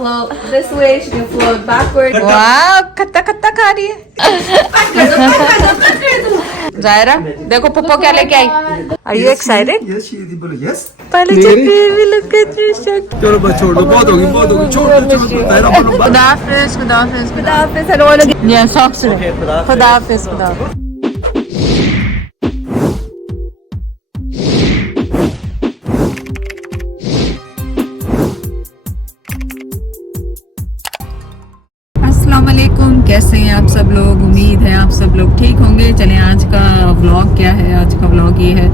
float this way, she can float backwards. वाह खट्टा खट्टा खा रही है जायरा देखो पप्पा क्या लेके आई Are you excited? Yes, she is बोलो yes. पहले baby look at you shak चलो बस छोड़ दो बहुत होगी छोड़ दो तेरा बोलो खुदा हाफिज खुदा हाफिज Good office, I don't want to get Yes talk to me खुदा हाफिज खुदा हाफिज अस्सलामुअलैकुम कैसे हैं आप सब लोग उम्मीद है आप सब लोग ठीक होंगे चलें आज का व्लॉग क्या है आज का व्लॉग ये है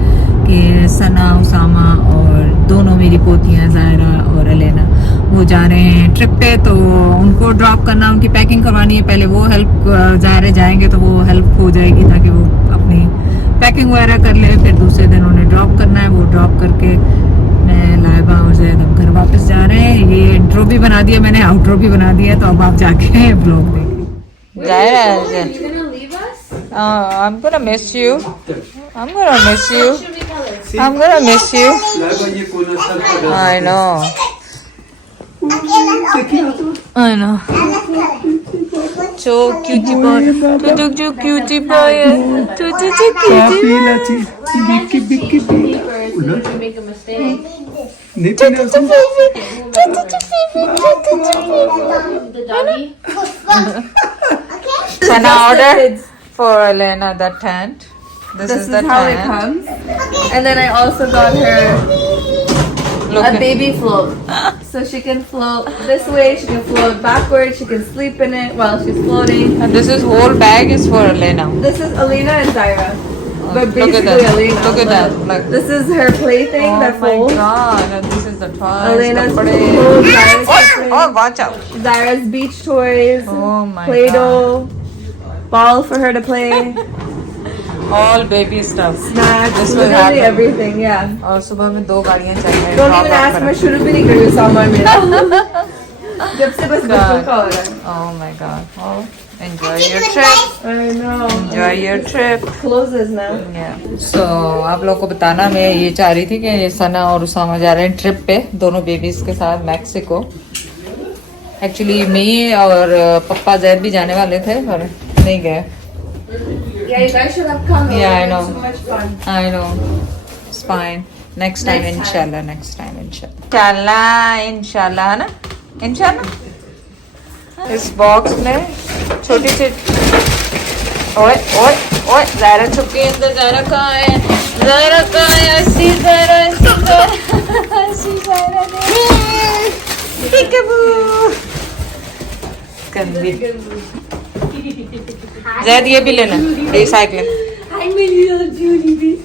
कि सना उसामा और दोनों मेरी पोतियां जायरा और अलेना वो जा रहे हैं ट्रिप पे तो उनको ड्रॉप करना उनकी पैकिंग करवानी है पहले वो हेल्प जायरे जाएंगे तो वो हेल्प हो जाएगी ताकि वो अपनी पैकिंग वगैरह कर ले फिर दूसरे दिन उन्हें ड्रॉप करना है वो ड्रॉप करके मैं लाइबा और जैद हम घर वापस जा रहे हैं ये इंट्रो भी बना दिया मैंने आउट्रो भी बना दिया तो अब आप जाके ब्लॉग देखें I'm gonna miss you. I'm gonna miss you. I'm gonna miss you. I know. I know. So cutie boy. So cutie boy. So cutie make a mistake. The doggy. Sana ordered for Elena the tent. This is the how tent. it comes. And then I also got her Look a at- baby float. So she can float this way, she can float backwards, she can sleep in it while she's floating. And this is whole bag is for Elena. This is Alina and Zaira. But Look at basically that. Alina. Look at that. Like, This is her plaything oh that my folds. god. And this is the toys. Alina's kapade. clothes, Zaira's Oh, clothes, watch out. Zaira's beach toys, Oh my Play-Doh, ball for her to play, All baby stuff. snacks, This will literally happen. everything, yeah. और सुबह में 2 गाड़ियाँ चल रही हैं. Don't Drop even off ask, करा. मैं शुरू भी नहीं करी सामान मेरा. जब से बस बच्चों का हो रहा है. Oh my god. Oh, enjoy your trip. I know. Enjoy your trip. Closes now. So, आप लोगों को बताना मैं ये चाह रही थी कि सना और उसामा जा रहे हैं ट्रिप पे दोनों बेबीज के साथ मैक्सिको एक्चुअली मैं और पप्पा जैद भी जाने वाले थे पर नहीं गए Yeah, you guys should have come. Yeah, I know. So much fun. I know it's fine next time Next inshallah next time inshallah inshallah है ना inshallah इस बॉक्स में छोटी सी ओए ओए ओए ज़ायरा छुप के अंदर ज़ायरा कहाँ है ऐसी ज़ायरा ने Peekaboo गंदी ज़ैद ये भी लेना recycling Hi, my little Julie.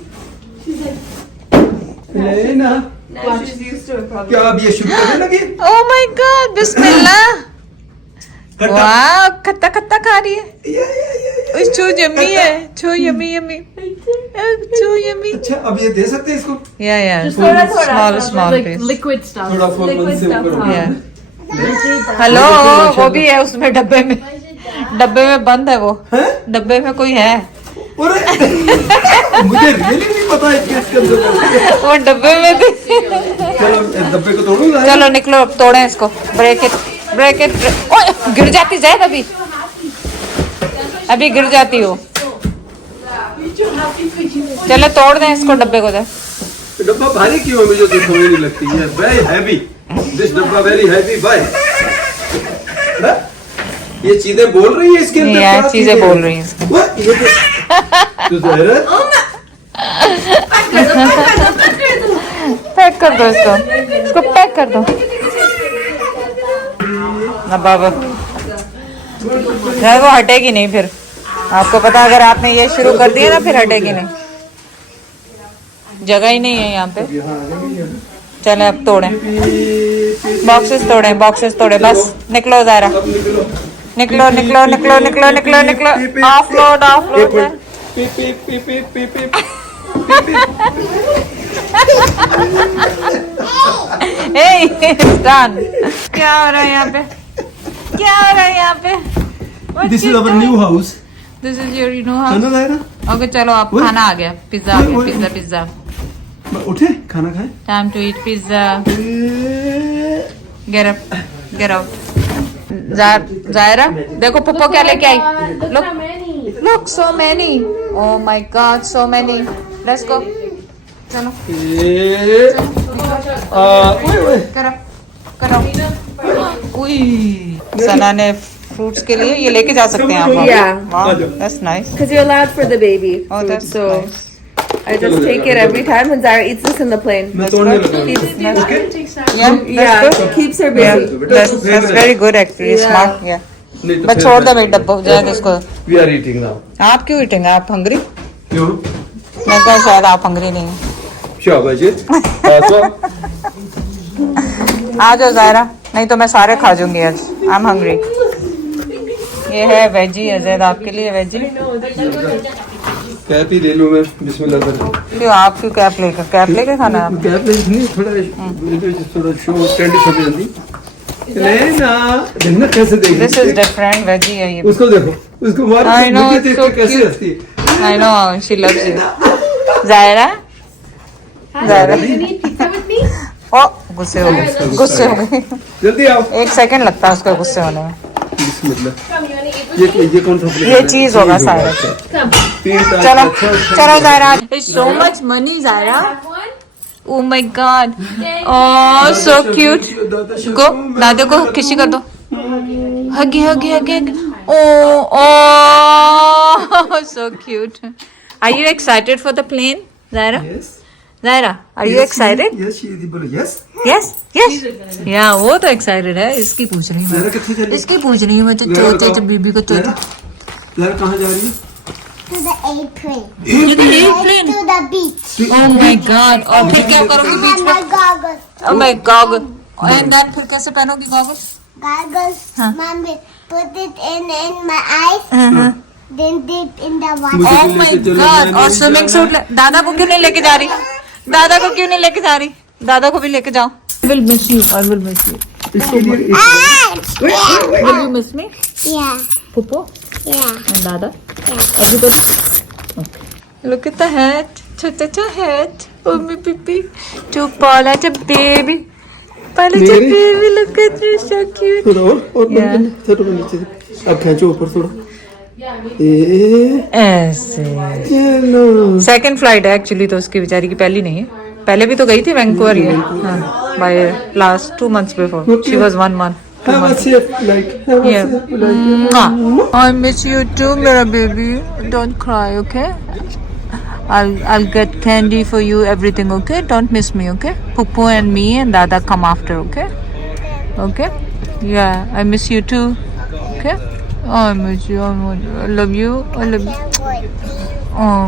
She's like, लेना now she's used to it probably. क्या अब ये शुरू करने लगी Oh my God बिस्मिल्लाह वाह खट्टा खट्टा खा रही है छो यम्मी है छो यम्मी यम्मी छो यम्मी अच्छा अब ये दे सकते हैं इसको या Just थोड़ा थोड़ा small like piece liquid stuff. थोड़ा फल Liquid से stuff. ऊपर हाँ. या हेलो वो भी है उसमें डब्बे में बंद है वो हैं डब्बे में कोई है अरे मुझे रियली नहीं पता है इसके अंदर वो डब्बे में थी चलो डब्बे को तोड़ूंगा चलो निकलो तोड़े इसको ब्रेक इट ओए गिर जाती जैद अभी गिर जाती हो चलो तोड़ दें इसको डब्बे को डब्बा भारी क्यों है मुझे देखो नहीं लगती है वेरी हैवी दिस डब्बा वेरी हैवी बाय ये चीजें बोल रही है इसके अंदर यार क्या चीजें बोल रही हैं इसकी What? ये तो ज़ाहिर पैक कर दो इसको पैक कर दो ना बाबा यार वो हटेगी नहीं फिर आपको पता अगर आपने ये शुरू कर दिया ना फिर हटेगी नहीं जगह ही नहीं है यहाँ पे चले अब तोड़े बॉक्सेस तोड़े बस निकलो ज़ायरा निकलो ऑफलोड क्या हो रहा है यहाँ पे This is our new house. This is your you know है ना ज़ाहिरा? ओके चलो अब Wait. खाना आ गया पिज्जा आ गया पिज्जा उठे खाना खाए time to eat pizza get up get out. Zaira देखो पुप्पो क्या लेके आई। Look so many, oh my god so many. Let's go, चलो करो करो। उई, सना ने फ्रूट्स के लिए ये लेके जा सकते हैं आप। Yeah. वाह, that's nice. Because you're allowed for the baby. Oh, food, that's so nice. I just take it every time when Zara eats this in the plane. मैं तोड़ने लगा Yeah, Yeah, that's good. keeps her Yeah, busy. that's very good actually. Yeah. Smart, yeah. नहीं तो बस छोड़ दो भाई डब्बा जाएगा इसको। We are eating now. आप क्यों ईटेंगे? आप हंग्री? क्यों? मैं कहा शायद आप हंग्री नहीं हैं। शाबाश। आ जाओ जायरा, नहीं तो मैं सारे खा जाऊंगी आज। I am hungry. ये है वेजी अजैद, आपके लिए वेजी। कैप ही ले लूं मैं, बिस्मिल्लाह कर। क्यों आप क्यों कैप लेके खाना है? कैप नहीं, थोड़ा शो ट्रेंडी शो जल्दी नहीं ना, देखना कैसे देख। दिस इज डिफरेंट वेजी है ये। उसको देखो, उसको मार। I know, मुझे it's देख so के कैसे cute. हंसती है। I know she loves you. Zaira Zaira ओ गुस्से हो गई, गुस्से हो गई। जल्दी आओ। 1 सेकंड लगता है उसका गुस्से होने में। बिस्मिल्लाह। ये कौन सा फ्लेवर ये है? चीज होगा शायद। चलो चलो Zaira. It's so much money Zaira. Oh my god. Oh, so cute. Go, दादू को किसी कर दो। Huggy, huggy, huggy. Oh, so cute. Are you excited for the plane, Zaira? Yes. Zaira, are you excited? Yes, she बोलो yes. Yes, yes. Yeah, वो तो excited है। इसकी पूछ रही हूँ ज़रा मैं। कितनी चली? इसकी पूछ रही हूँ मैं तो चोचे जब बीबी को चोचे। ज़रा कहाँ जा रही है? To the airplane. Airplane. To the beach. Oh my god. और फिर क्या करोगी बीच And में? my goggles. Oh my god. And then फिर कैसे पहनोगी goggles? Goggles. Huh. Mommy, put it in my eyes. Then dip in the water. मुझे Oh भी my लेके चलो, god. मैंने और नहीं स्विमिंग जाना। सूट दादा को क्यों नहीं लेके जा रही? दादा को क्यों नहीं लेके जा रही? दादा को भी लेके जाओ। I will miss you. I will miss you. इसके लिए Will you miss me? Yeah. Pupo Yeah. and Dada? Everybody? Okay. Look at the hat. Cha hat. Oh my baby. To Paula, to baby. Paula, to मेरी? baby. Look at you, so cute. थोड़ा और Yeah. थोड़ा नीचे। अब खींचो ऊपर थोड़ा। ऐसे चलो। सेकंड फ्लाइट है एक्चुअली, तो उसकी बेचारी की पहली नहीं है। पहले भी तो गई थी वैंकूवर ये। हाँ, by last 2 months before she was 1 month 2 Have a months। safe flight. Have a Yeah. safe flight. I miss you too, मेरा baby. Don't cry, okay? I'll get candy for you, everything, okay? Don't miss me, okay? Pupu and me and Dada come after, okay? Okay? Yeah, I miss you too, okay? Oh, I miss you. I love you. I love you. Oh,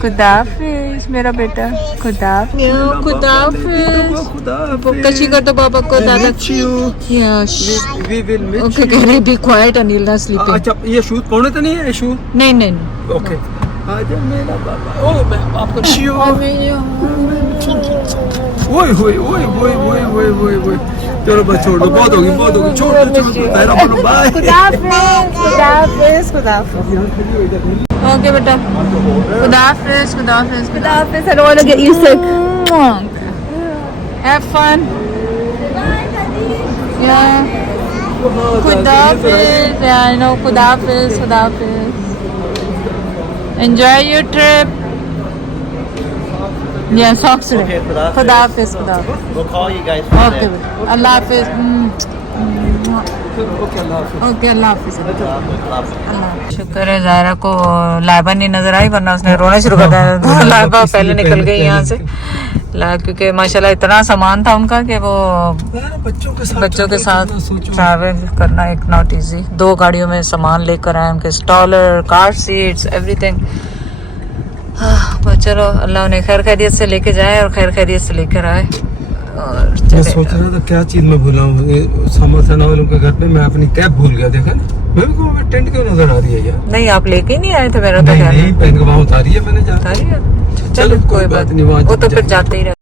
खुदाफिज मेरा बेटा। खुदाफिज। कशी कर दो बाबा को दादा। Yes. We will miss Okay, कह रहे be quiet Anil ना sleeping. अच्छा, ये शूट पौने तो नहीं है शूट? नहीं नहीं नहीं। ओके। आजा मेरा बाबा। ओ मैं आपको शियो। ओए ओए ओए ओए ओए ओए ओए ओए। चलो बस छोड़ दो, बहुत होगी छोड़ दो तेरा बोलो बाय। खुदाफिज खुदाफिज। ओके बेटा खुदाफिज खुदाफिज Office, I don't want to get you sick. Have fun. Yeah. Khudafiz. Yeah, I know. Khudafiz. Khudafiz. Enjoy your trip. Yeah, socks today. Okay, Khudafiz. Khudafiz. Khudafiz. We'll call you guys. Okay. Allah Hafiz. Okay अल्लाह हाफिज़। Okay, Allah Hafiz. शुक्र है जायरा को लाइबा नहीं नजर आई, वरना उसने रोना शुरू कर दिया। लाइबा पहले निकल गई यहाँ से क्योंकि माशाल्लाह इतना सामान था उनका कि वो बच्चों के साथ ट्रैवल करना एक नॉट इजी। 2 गाड़ियों में सामान लेकर आए, उनके स्टॉलर, कार सीट्स, एवरीथिंग। चलो अल्लाह उन्हें खैर खैरियत से लेके जाए और खैर खैरियत से लेकर आए। और मैं सोच रहा था क्या चीज मैं भूला हूँ, समोसा वालों के घर पे मैं अपनी कैप भूल गया। देखा ना, मैं भी कहूँ टेंट क्यों नजर आ रही है यार? नहीं आप लेके ही नहीं आए थे, मेरा तो नहीं ख्याल नहीं, पहन के वहाँ उतारी है मैंने जा। चलो कोई बात नहीं, वो तो फिर जाते ही रहे।